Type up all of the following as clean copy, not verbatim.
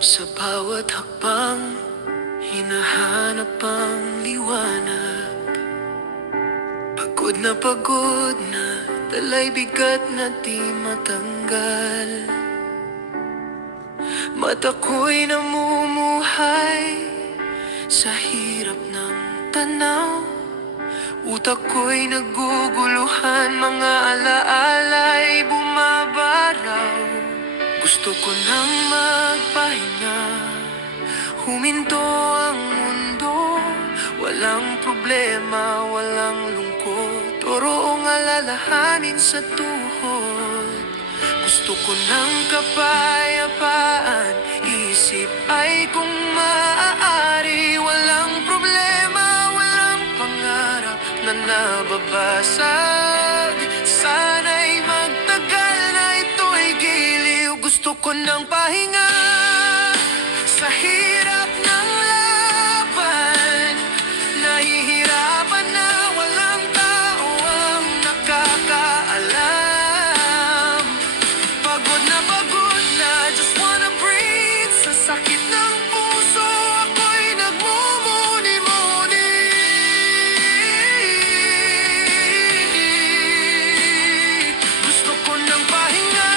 Sa bawat hakbang, hinahanap ang liwanag. Pagod na, tala'y bigat na di matanggal. Mata ko'y namumuhay sa hirap ng tanaw. Utak ko'y naguguluhan, mga alaala'y bumabaraw. Gusto ko nang magpahinga, huminto ang mundo. Walang problema, walang lungkot, toroong alalahanin sa tuhod. Gusto ko ng kapayapaan, isip ay kung maaari. Walang problema, walang pangarap na nababasag. Sana'y magtagal na ito'y giliw. Gusto ko ng pahinga sa hirap ng laban. Nahihirapan na, walang tao ang nakakaalam. Pagod na, just wanna breathe. Sa sakit ng puso, ako'y nagmumuni-muni. Gusto ko ng pahinga,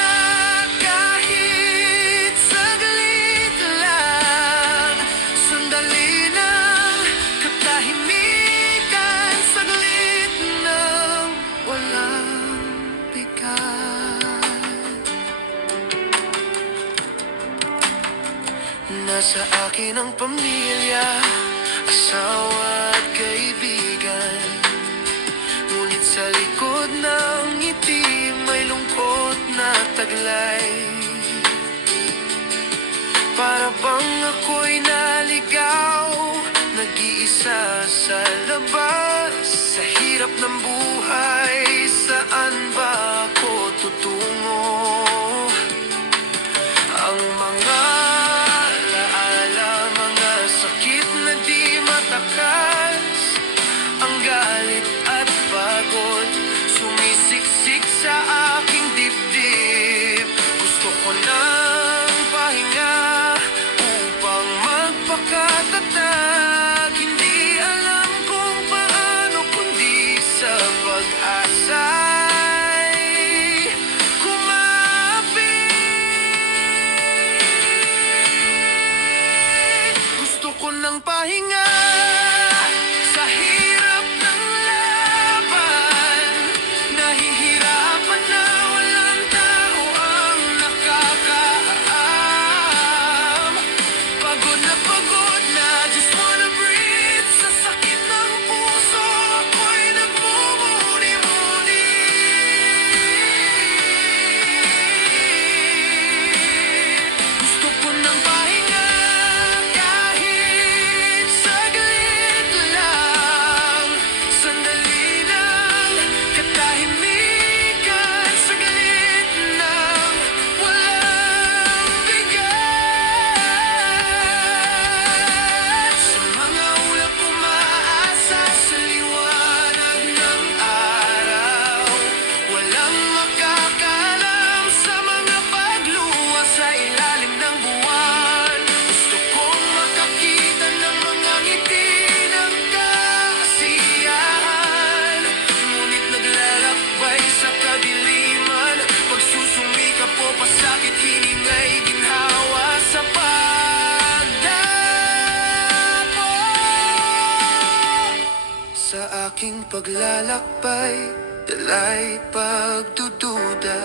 kahit saglit lang. Sandali lang, katahimikan, saglit nang walang bigat. Nasa akin ang pamilya, asawa at kaibigan. Ngunit sa likod ng ngiti, may lungkot na taglay. Para bang ako'y naligaw, nag-iisa sa labas. Sa hirap ng buhay, saan ba ako tutungo? Ang mga alaala, mga sakit na di matakas. Ang galit at pagod, sumisiksik sa aking dibdib. Gusto ko ng pahinga upang magpakatatag. Hindi alam kung paano, kundi sa pag-asa'y kumapit. Gusto ko ng pahinga sa hirap ng laban. Nahihirapan na, walang tao ang nakakaalam. Pagod na, just wanna breathe. Sa sakit ng puso, ako'y nagmumuni-muni. Gusto ko ng pahinga, kahit saglit lang. Sandali lang, katahimikan, saglit lang, walang bigat. Sa mga ulap umaasa sa liwanag ng araw. Walang makakaalam sa mga pagluwa sa ilalim ng buwan. Gusto kong makakita ng mga ngiti ng kasiyahan. Ngunit naglalakbay sa kadiliman. Pagsusumikap po, pasakit, hiningay, ginhawa sa pagdapo. Sa aking paglalakbay, dala'y pagdududa.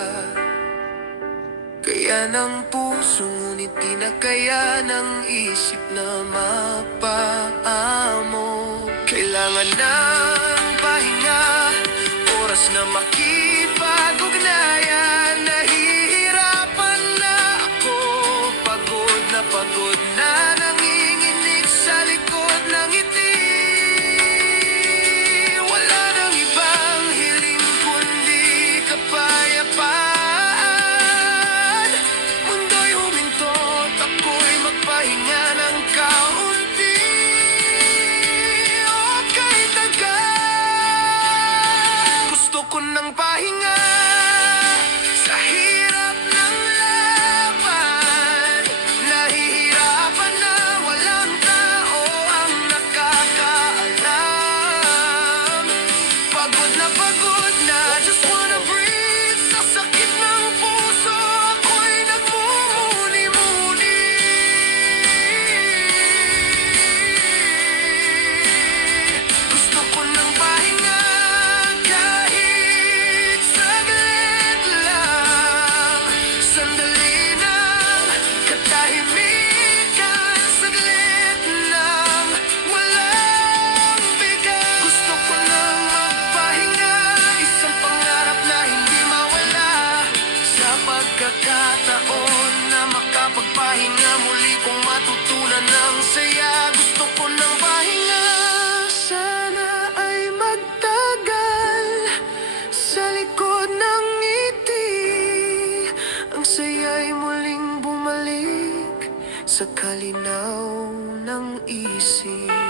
Kaya ng puso, ngunit di na kaya ng isip na mapaamo. Kailangan ng pahinga, oras na makipag-ugnayan. Nahihirapan na ako, pagod na, nanginginig sa likod ng ngiti. Wala nang ibang hiling kundi kapayapaan. Mundo'y humintot, ako'y magpahinga ng kaunti. O kahit agad, gusto ko ng pahinga sa hirap ng laban. Nahihirapan likod ng ngiti, ang saya'y muling bumalik sa kalinaw ng isip.